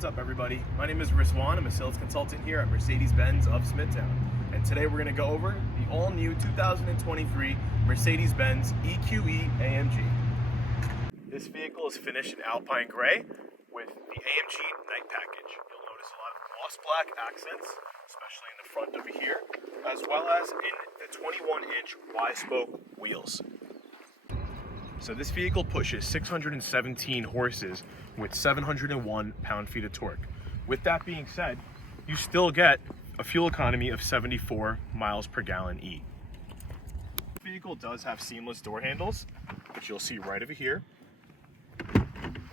What's up, everybody? My name is Rizwan. I'm a sales consultant here at Mercedes-Benz of Smithtown. And today we're going to go over the all-new 2023 Mercedes-Benz EQE AMG. This vehicle is finished in Alpine Gray with the AMG Night Package. You'll notice a lot of gloss black accents, especially in the front over here, as well as in the 21-inch Y-spoke wheels. So this vehicle pushes 617 horses with 701 pound-feet of torque. With that being said, you still get a fuel economy of 74 miles per gallon E. The vehicle does have seamless door handles, which you'll see right over here.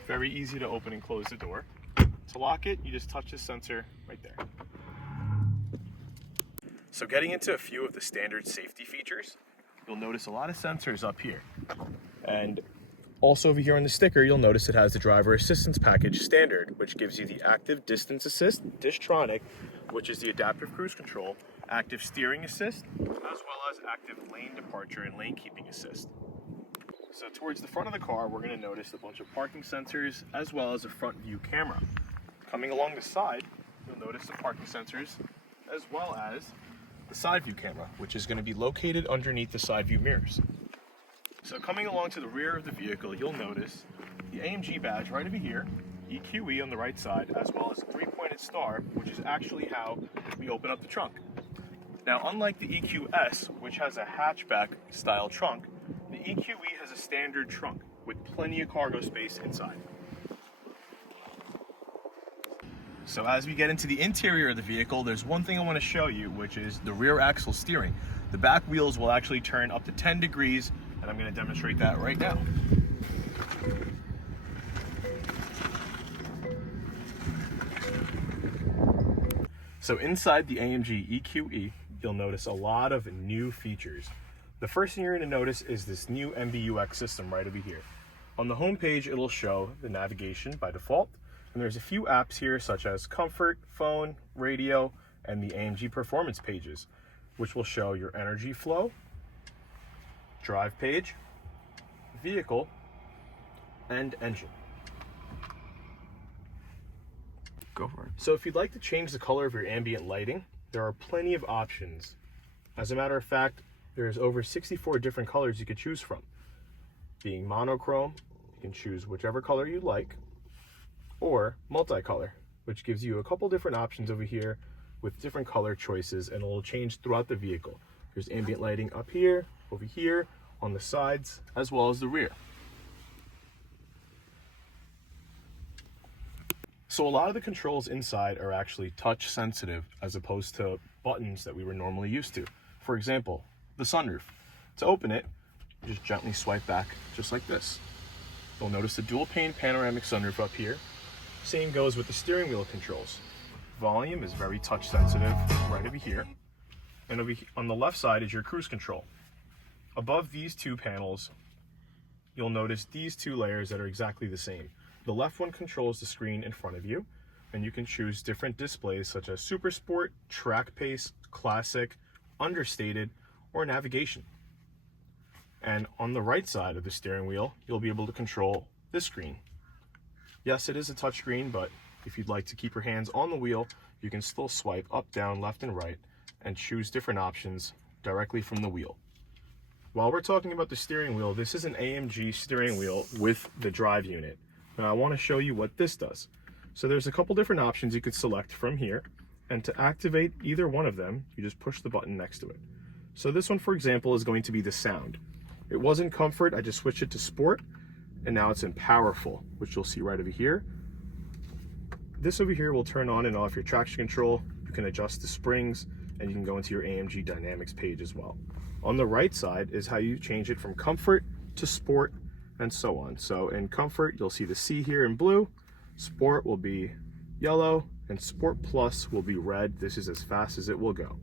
Very easy to open and close the door. To lock it, you just touch the sensor right there. So getting into a few of the standard safety features, you'll notice a lot of sensors up here. And also over here on the sticker, you'll notice it has the driver assistance package standard, which gives you the active distance assist, Distronic, which is the adaptive cruise control, active steering assist, as well as active lane departure and lane keeping assist. So towards the front of the car, we're going to notice a bunch of parking sensors, as well as a front view camera. Coming along the side, you'll notice the parking sensors, as well as the side view camera, which is going to be located underneath the side view mirrors. So coming along to the rear of the vehicle, you'll notice the AMG badge right over here, EQE on the right side, as well as a three-pointed star, which is actually how we open up the trunk. Now, unlike the EQS, which has a hatchback style trunk, the EQE has a standard trunk with plenty of cargo space inside. So as we get into the interior of the vehicle, there's one thing I want to show you, which is the rear axle steering. The back wheels will actually turn up to 10 degrees, and I'm going to demonstrate that right now. So inside the AMG EQE, you'll notice a lot of new features. The first thing you're going to notice is this new MBUX system right over here. On the home page, it'll show the navigation by default, and there's a few apps here such as Comfort, Phone, Radio, and the AMG Performance pages, which will show your energy flow, drive page, vehicle, and engine. Go for it. So if you'd like to change the color of your ambient lighting, there are plenty of options. As a matter of fact, there's over 64 different colors you could choose from. Being monochrome, you can choose whichever color you like, or multicolor, which gives you a couple different options over here with different color choices, and it'll change throughout the vehicle. There's ambient lighting up here, over here, on the sides, as well as the rear. So a lot of the controls inside are actually touch sensitive as opposed to buttons that we were normally used to. For example, the sunroof. To open it, you just gently swipe back just like this. You'll notice the dual pane panoramic sunroof up here. Same goes with the steering wheel controls. Volume is very touch sensitive right over here. And on the left side is your cruise control. Above these two panels, you'll notice these two layers that are exactly the same. The left one controls the screen in front of you, and you can choose different displays such as Super Sport, Track Pace, Classic, Understated, or Navigation. And on the right side of the steering wheel, you'll be able to control this screen. Yes, it is a touchscreen, but if you'd like to keep your hands on the wheel, you can still swipe up, down, left, and right, and choose different options directly from the wheel. While we're talking about the steering wheel, this is an AMG steering wheel with the drive unit. Now I want to show you what this does. So there's a couple different options you could select from here, and to activate either one of them, you just push the button next to it. So this one, for example, is going to be the sound. It was in Comfort, I just switched it to Sport, and now it's in Powerful, which you'll see right over here. This over here will turn on and off your traction control. You can adjust the springs, and you can go into your AMG Dynamics page as well. On the right side is how you change it from Comfort to Sport and so on. So in Comfort, you'll see the C here in blue, Sport will be yellow, and Sport Plus will be red. This is as fast as it will go.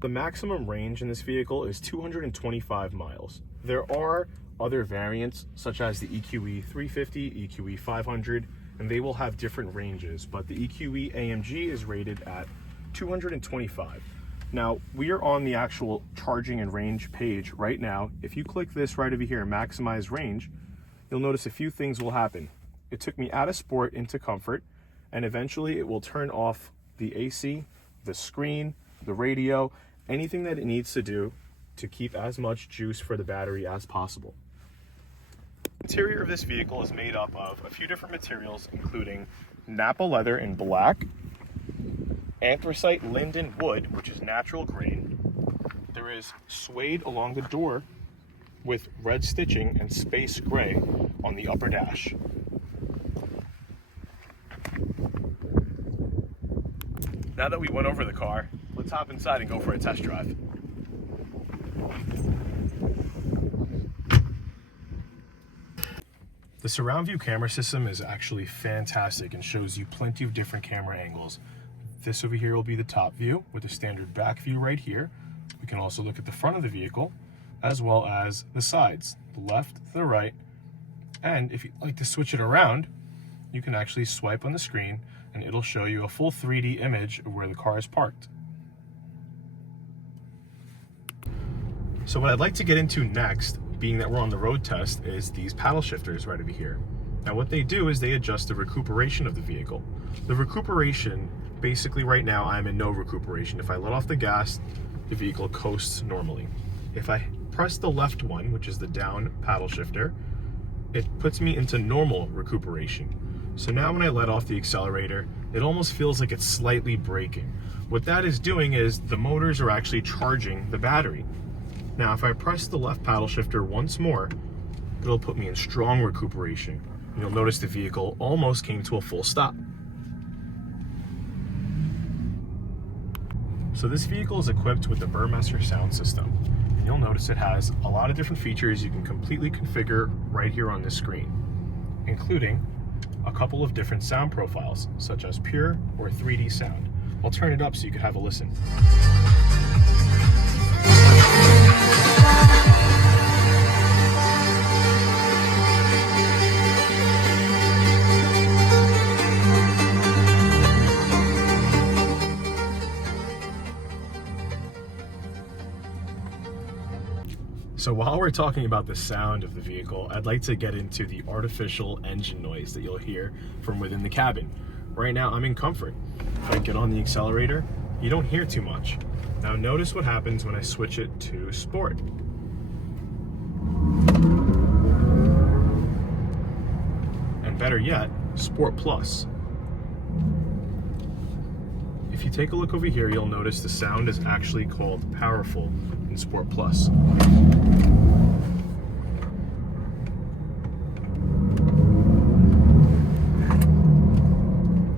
The maximum range in this vehicle is 225 miles. There are other variants such as the EQE 350, EQE 500, and they will have different ranges, but the EQE AMG is rated at 225. Now, we are on the actual charging and range page right now. If you click this right over here, maximize range, you'll notice a few things will happen. It took me out of Sport into Comfort, and eventually it will turn off the AC, the screen, the radio, anything that it needs to do to keep as much juice for the battery as possible. The interior of this vehicle is made up of a few different materials, including Napa leather in black, anthracite linden wood, which is natural grain. There is suede along the door with red stitching and space gray on the upper dash. Now that we went over the car, let's hop inside and go for a test drive. The surround view camera system is actually fantastic and shows you plenty of different camera angles. This over here will be the top view with a standard back view right here. We can also look at the front of the vehicle as well as the sides, the left, the right, and if you'd like to switch it around, you can actually swipe on the screen and it'll show you a full 3D image of where the car is parked. So what I'd like to get into next, being that we're on the road test, is these paddle shifters right over here. Now what they do is they adjust the recuperation of the vehicle. The recuperation, basically right now I'm in no recuperation. If I let off the gas, the vehicle coasts normally. If I press the left one, which is the down paddle shifter, it puts me into normal recuperation. So now when I let off the accelerator, it almost feels like it's slightly braking. What that is doing is the motors are actually charging the battery. Now if I press the left paddle shifter once more, it'll put me in strong recuperation. And you'll notice the vehicle almost came to a full stop. So this vehicle is equipped with the Burmester sound system. And you'll notice it has a lot of different features you can completely configure right here on this screen, including a couple of different sound profiles, such as pure or 3D sound. I'll turn it up so you can have a listen. So while we're talking about the sound of the vehicle, I'd like to get into the artificial engine noise that you'll hear from within the cabin. Right now I'm in comfort. If I get on the accelerator, you don't hear too much. Now notice what happens when I switch it to Sport. And better yet, Sport Plus. If you take a look over here, you'll notice the sound is actually called Powerful in Sport Plus.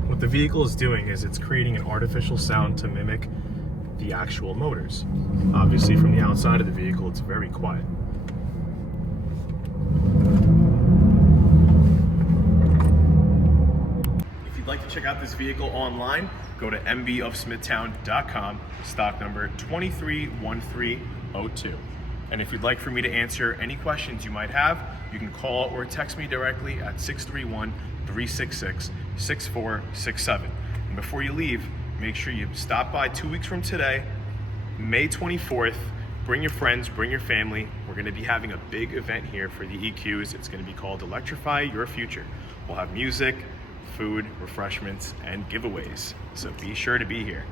What the vehicle is doing is it's creating an artificial sound to mimic the actual motors. Obviously from the outside of the vehicle, it's very quiet. If you'd like to check out this vehicle online, go to mbofsmithtown.com, stock number 231302. And if you'd like for me to answer any questions you might have, you can call or text me directly at 631-366-6467. And before you leave, make sure you stop by 2 weeks from today, May 24th. Bring your friends, bring your family. We're going to be having a big event here for the EQs. It's going to be called Electrify Your Future. We'll have music, food, refreshments, and giveaways. So be sure to be here.